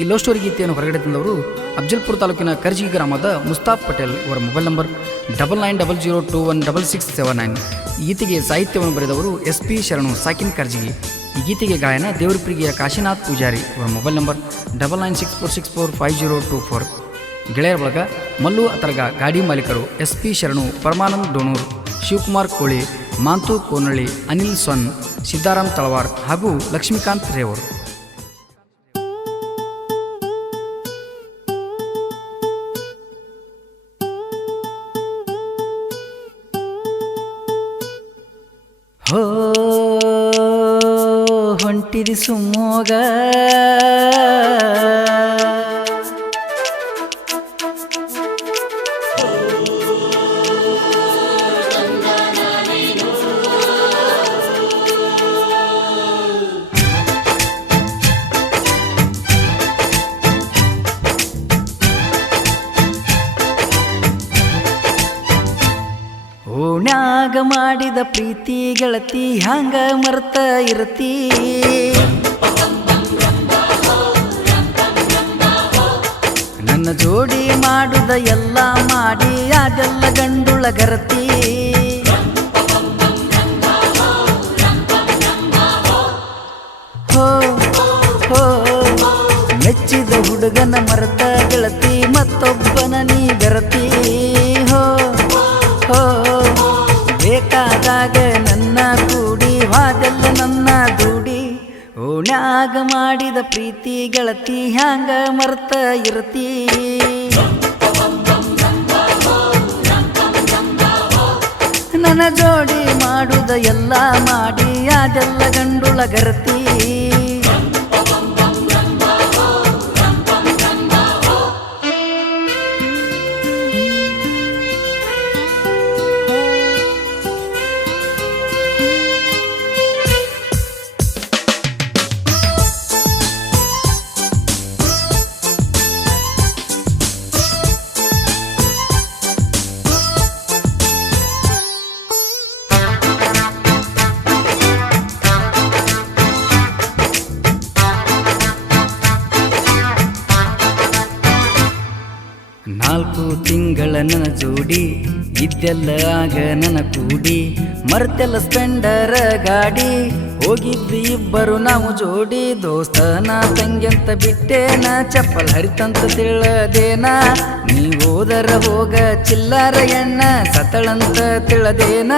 ಈ love story ಗೀತೆಯನ್ನು ಹೊರಗಡೆ ತಂದವರು ಅಫ್ಜಲ್ಪುರ ತಾಲೂಕಿನ ಕರ್ಜಿ ಗ್ರಾಮದ ಮುಸ್ತಾಫ್ ಪಟೇಲ್ ಇವರ ಮೊಬೈಲ್ ನಂಬರ್ 9900216679. ಈ ಗೀತೆಗೆ ಸಾಹಿತ್ಯವನ್ನು ಬರೆದವರು SP ಶರಣು ಸಾಕಿನ್ ಕರ್ಜಿಗಿ. ಈ ಗೀತೆಗೆ ಗಾಯನ ದೇವರಪ್ರಿಗೆಯ ಕಾಶಿನಾಥ್ ಪೂಜಾರಿ ಇವರ ಮೊಬೈಲ್ ನಂಬರ್ 9964645024. ಗೆಳೆಯರ ಬಳಗ ಮಲ್ಲು ಅತರ್ಗ ಗಾಡಿ ಮಾಲೀಕರು SP ಶರಣು, ಪರಮಾನಂದ್ ಡೋಣೂರ್, ಶಿವಕುಮಾರ್ ಕೋಳಿ, ಮಾಂತು ಕೋನಳ್ಳಿ, ಅನಿಲ್ ಸೊನ್, ಸಿದ್ದಾರಾಮ್ ತಳವಾರ್ ಹಾಗೂ ಲಕ್ಷ್ಮೀಕಾಂತ್ ರೇವರ್. ಹೋ ಹೊಂಟಿದಿ ಸುಮ್ಮೋಗ ಓಣ್ಯಾಗ ಮಾಡಿದ ಪ್ರೀತಿ ಗೆಳತಿ ಹಂಗ ಮರ್ತ ಇರತಿ. ನನ್ನ ಜೋಡಿ ಮಾಡುದ ಎಲ್ಲ ಮಾಡಿ ಅದೆಲ್ಲ ಗಂಡುಳ ಗರತಿ. ಹೋ ಹೋ ಮೆಚ್ಚಿದ ಹುಡುಗನ ಮರ್ತ ಗೆಳತಿ, ಮತ್ತೊಬ್ಬನ ನೀ ಬೆರತಿ. ಹೋ ಹೋ ಬೇಕಾದಾಗ ನನ್ನ ಕೂಡಿ ವಾದೆಲ್ಲ ನನ್ನ ದೂಡಿ. ಓಣ್ಯಾಗ ಮಾಡಿದ ಪ್ರೀತಿ ಗೆಳತಿ ಹ್ಯಾಂಗ ಮರ್ತ ಇರತಿ. ನನ್ನ ಜೋಡಿ ಮಾಡುದ ಎಲ್ಲ ಮಾಡಿ ಅದೆಲ್ಲ ಗಂಡುಳ ಗರತಿ. ನಾಲ್ಕು ತಿಂಗಳ ನನ್ನ ಜೋಡಿ ಇದ್ದೆಲ್ಲ ಆಗ ನನ್ನ ಕೂಡಿ, ಮರ್ತೆಲ್ಲ ಸ್ಪೆಂಡರ ಗಾಡಿ ಹೋಗಿದ್ವಿ ಇಬ್ಬರು ನಾವು ಜೋಡಿ. ದೋಸ್ತನ ತಂಗ್ಯಂತ ಬಿಟ್ಟೇನ, ಚಪ್ಪಲ್ ಹರಿತಂತ ತಿಳದೇನ, ನೀ ಹೋದರ ಹೋಗ ಚಿಲ್ಲರ ಎಣ್ಣ ಸತಳಂತ ತಿಳದೇನ.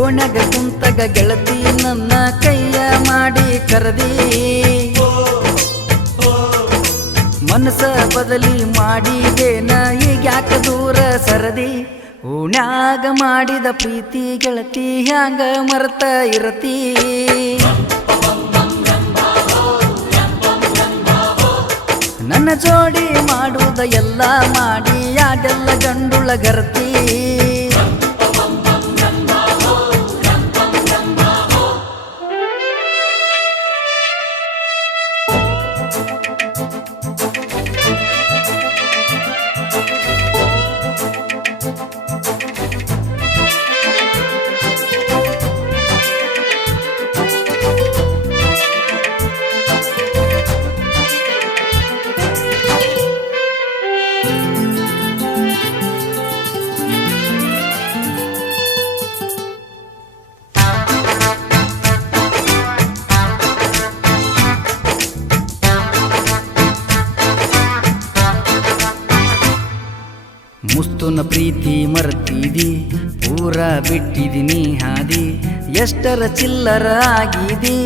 ಓಣಗ ಕುಂತಗ ಗೆಳತಿ ನನ್ನ ಕೈಯ ಮಾಡಿ ಕರದಿ, ಮನಸ ಬದಲಿ ಮಾಡಿದೇನ ಈಗ್ಯಾಕ ದೂರ ಸರದಿ. ಓಣ್ಯಾಗ ಮಾಡಿದ ಪ್ರೀತಿ ಗೆಳತಿ ಹ್ಯಾಂಗ ಮರ್ತ ಇರತಿ. ನನ್ನ ಜೋಡಿ ಮಾಡುವುದ ಎಲ್ಲ ಮಾಡಿ ಅದೆಲ್ಲ ಗಂಡುಳ ಗರತಿ. ಮುಸ್ತುನ ಪ್ರೀತಿ ಮರ್ತಿದಿ, ಪೂರ ಬಿಟ್ಟಿದಿನಿ ಹಾದಿ. ಎಷ್ಟರ ಚಿಲ್ಲರ ಆಗಿದಿ,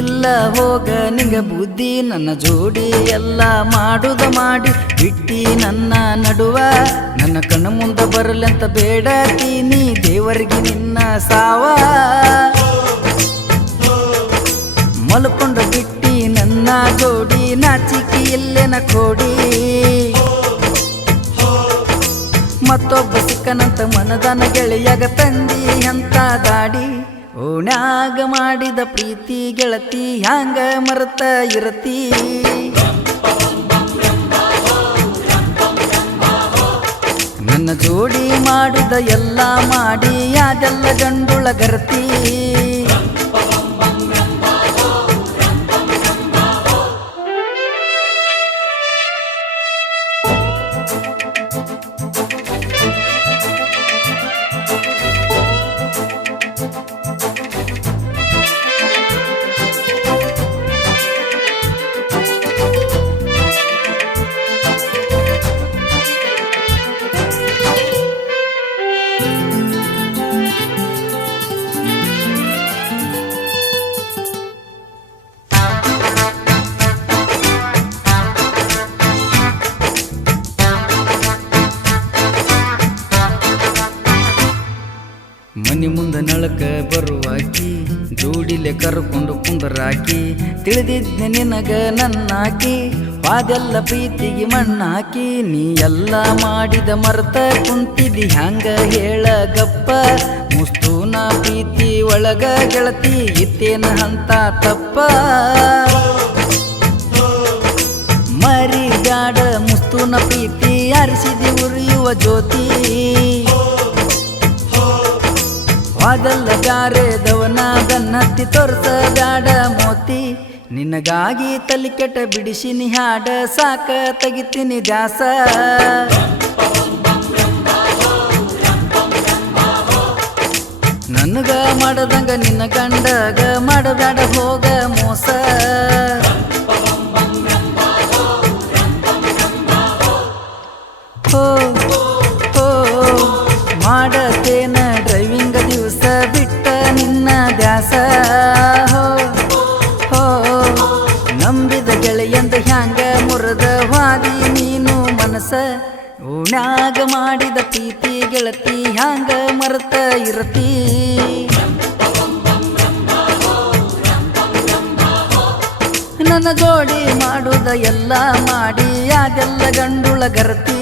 ಇಲ್ಲ ಹೋಗ ನಿಂಗ ಬುದ್ಧಿ. ನನ್ನ ಜೋಡಿ ಎಲ್ಲ ಮಾಡುದ ಮಾಡಿ ಬಿಟ್ಟಿ ನನ್ನ ನಡುವ. ನನ್ನ ಕಣ್ಣು ಮುಂದ ಬರಲಂತ ಬೇಡತೀನಿ ದೇವರಿಗೆ ನಿನ್ನ ಸಾವ. ಮಲ್ಕೊಂಡ ಬಿಟ್ಟಿ ನನ್ನ ಜೋಡಿ, ನಾಚಿಕೆ ಇಲ್ಲೆನ ಕೋಡಿ. ಮತ್ತೊಬ್ಬ ಸಿಕ್ಕನಂತ ಮನದನ ಗೆಳೆಯಾಗ ತಂದಿ ಅಂತ ದಾಡಿ. ಓಣ್ಯಾಗ ಮಾಡಿದ ಪ್ರೀತಿ ಗೆಳತಿ ಹ್ಯಾಂಗ ಮರ್ತ ಇರತಿ. ನನ್ನ ಜೋಡಿ ಮಾಡಿದ ಎಲ್ಲ ಮಾಡಿ ಅದೆಲ್ಲ ಗಂಡುಳ ಗರತಿ. ಜೋಡಿಲೆ ಕರ್ಕೊಂಡು ಕುಂದರಾಕಿ ತಿಳಿದಿದ್ನೆ ನಿನಗ ನನ್ನಾಕಿ ವಾದೆಲ್ಲ ಪ್ರೀತಿಗೆ ಮಣ್ಣಾಕಿ ನೀ ಎಲ್ಲ ಮಾಡಿದ ಮರ್ತ ಕುಂತಿದಿ ಹ್ಯಾಂಗ ಹೇಳ ಗಪ್ಪ ಮುಸ್ತೂನ ಪ್ರೀತಿ ಒಳಗ ಗೆಳತಿ ಇತ್ತೇನ ಅಂತ ತಪ್ಪ ಮರಿ ಬ್ಯಾಡ ಮುಸ್ತೂನ ಪ್ರೀತಿ ಅರಿಸಿದಿ ಉರಿಯುವ ಜ್ಯೋತಿ ವಾದಲ್ಲ ಬ್ಯಾರೆದವನ ಗನ್ನತ್ತಿ ತೋರ್ಸ ಬ್ಯಾಡ ಮೋತಿ ನಿನಗಾಗಿ ತಲಿ ಕೆಟ್ಟ ಬಿಡಿಸಿನಿ ಹಾಡ ಸಾಕ ತೆಗಿತೀನಿ ದ್ಯಾಸ ನನಗ ಮಾಡದಂಗ ನಿನ್ನ ಗಂಡಗ ಮಾಡಬ್ಯಾಡ ಹೋಗ ಮೋಸ ಹೋ ಹೋ ಮಾಡತೇನ ಡ್ರೈವಿಂಗ್ ದಿವಸ ಬಿಟ್ಟ ನಿನ್ನ ದ್ಯಾಸ ಹೋ ಹೋ ನಂಬಿದ ಗೆಳೆಯಂದ ಹ್ಯಾಂಗ ಮುರದ ವಾದಿ ನೀನು ಮನಸ ಓಣ್ಯಾಗ ಮಾಡಿದ ಪ್ರೀತಿ ಗೆಳತಿ ಹ್ಯಾಂಗ ಮರೆತ ಇರತಿ ನನ್ನ ಜೋಡಿ ಮಾಡುದ ಎಲ್ಲ ಮಾಡಿ ಅದೆಲ್ಲ ಗಂಡುಳ ಗರತಿ